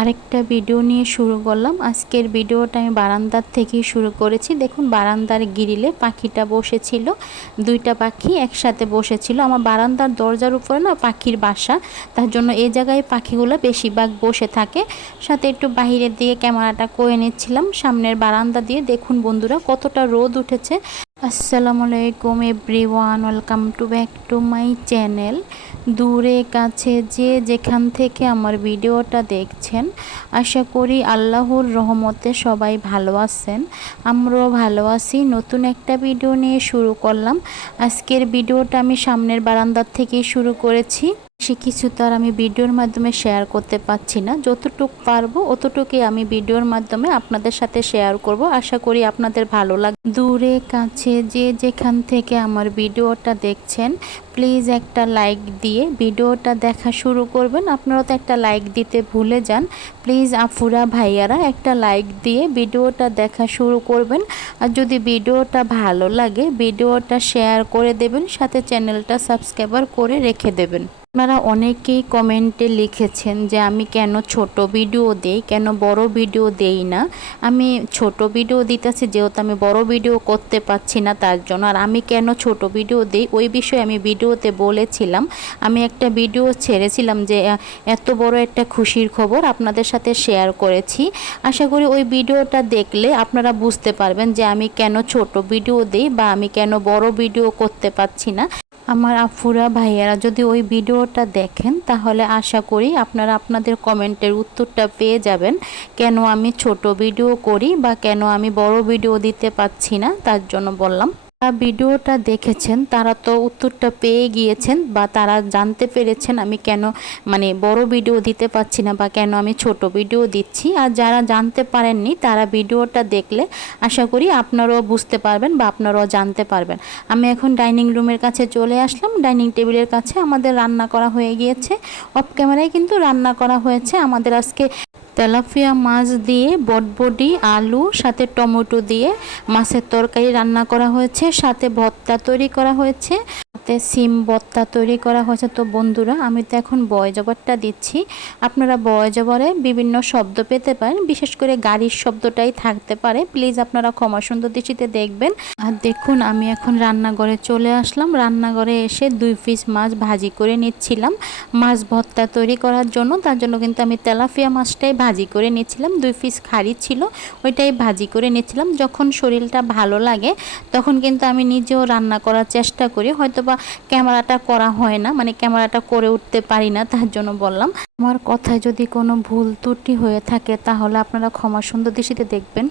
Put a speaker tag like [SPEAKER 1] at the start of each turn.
[SPEAKER 1] আরেকটা ভিডিও নিয়ে শুরু করলাম। আজকের ভিডিওটা আমি বারান্দার থেকেই শুরু করেছি। দেখুন, বারান্দার গিরিলে পাখিটা বসেছিল। দুইটা পাখি একসাথে বসেছিল। আমার বারান্দার দরজার উপরে না পাখির বাসা। তার জন্য এই জায়গায় পাখিগুলো বেশিরভাগ বসে থাকে। সাথে একটু বাহিরের দিকে ক্যামেরাটা করে নিচ্ছিলাম। সামনের বারান্দা দিয়ে দেখুন বন্ধুরা, কতটা রোদ উঠেছে। আসসালামু আলাইকুম everyone welcome to back to my channel দূরে, কাছে যে যেখান থেকে আমার ভিডিওটা দেখছেন, আশা করি আল্লাহর রহমতে সবাই ভালো আছেন। আমরাও ভালো আছি। নতুন একটা ভিডিও নিয়ে শুরু করলাম। আজকের ভিডিওটা আমি সামনের বারান্দার থেকেই শুরু করেছি। সে কিছু তো আর আমি ভিডিওর মাধ্যমে শেয়ার করতে পারছি না। যতটুকু পারব অতটুকুই আমি ভিডিওর মাধ্যমে আপনাদের সাথে শেয়ার করব। আশা করি আপনাদের ভালো লাগবে দূরে কাছে যে যেখান থেকে আমার ভিডিওটা দেখছেন প্লিজ একটা লাইক দিয়ে ভিডিওটা দেখা শুরু করবেন। আপনারা তো একটা লাইক দিতে ভুলে যান। প্লিজ আফুরা ভাইয়ারা একটা লাইক দিয়ে ভিডিওটা দেখা শুরু করবেন। আর যদি ভিডিওটা ভালো লাগে, ভিডিওটা শেয়ার করে দেবেন। সাথে চ্যানেলটা সাবস্ক্রাইবার করে রেখে দেবেন। আপনারা অনেকেই কমেন্টে লিখেছেন যে আমি কেন ছোট ভিডিও দেই, কেন বড় ভিডিও দেই না। আমি ছোট ভিডিও দিতেছি, যেহেতু আমি বড় ভিডিও করতে পারছি না তার জন্য। আর আমি কেন ছোট ভিডিও দেই, ওই বিষয়ে আমি ভিডিওতে বলেছিলাম। আমি একটা ভিডিও ছেড়েছিলাম যে এত বড় একটা খুশির খবর আপনাদের সাথে শেয়ার করেছি। আশা করি ওই ভিডিওটা দেখলে আপনারা বুঝতে পারবেন যে আমি কেন ছোট ভিডিও দিই বা আমি কেন বড় ভিডিও করতে পারছি না। আমার আফুরা ভাইয়ারা যদি ওই ভিডিওটা দেখেন, তাহলে আশা করি আপনারা আপনাদের কমেন্টের উত্তরটা পেয়ে যাবেন। কেন আমি ছোট ভিডিও করি বা কেন আমি বড় ভিডিও দিতে পারছি না, তার জন্য বললাম। ভিডিওটা দেখেছেন, তারা তো উত্তরটা পেয়ে গিয়েছেন বা তারা জানতে পেরেছেন আমি কেন মানে বড় ভিডিও দিতে পারছি না বা কেন আমি ছোট ভিডিও দিচ্ছি। আর যারা জানতে পারেননি, তারা ভিডিওটা দেখলে আশা করি আপনারাও বুঝতে পারবেন বা আপনারাও জানতে পারবেন। আমি এখন ডাইনিং রুমের কাছে চলে আসলাম। ডাইনিং টেবিলের কাছে আমাদের রান্না করা হয়ে গিয়েছে। অফ ক্যামেরায় কিন্তু রান্না করা হয়েছে। আমাদের আজকে তেলাপিয়া মাছ দিয়ে, বটবডি, আলু, সাথে টমেটো দিয়ে মাছের তরকারি রান্না করা হয়েছে, সাথে ভর্তা তৈরি করা হয়েছে। সাথে সিম ভর্তা তৈরি করা হয়েছে। তো বন্ধুরা, আমি তো এখন বয় জবরটা দিচ্ছি। আপনারা বয় জবরে বিভিন্ন শব্দ পেতে পারেন। বিশেষ করে গাড়ির শব্দটাই থাকতে পারে। প্লিজ আপনারা ক্ষমা সুন্দর দৃষ্টিতে দেখবেন। আর দেখুন, আমি এখন রান্নাঘরে চলে আসলাম। রান্নাঘরে এসে দুই পিস মাছ ভাজি করে নিচ্ছিলাম। মাছ ভর্তা তৈরি করার জন্য, তার জন্য কিন্তু আমি তেলাপিয়া মাছটাই ভাজি করে নিচ্ছিলাম। দুই পিস খাড়ি ছিল, ওইটাই ভাজি করে নিচ্ছিলাম। যখন শরীরটা ভালো লাগে, তখন কিন্তু আমি নিজেও রান্না করার চেষ্টা করি। হয়তো বা ক্যামেরাটা করা হয় না মানে ক্যামেরাটা করে উঠতে পারি না, তার জন্য বললাম। আমার কথায় যদি কোনো ভুল ত্রুটি হয়ে থাকে, তাহলে আপনারা ক্ষমা সুন্দর দৃষ্টিতে দেখবেন।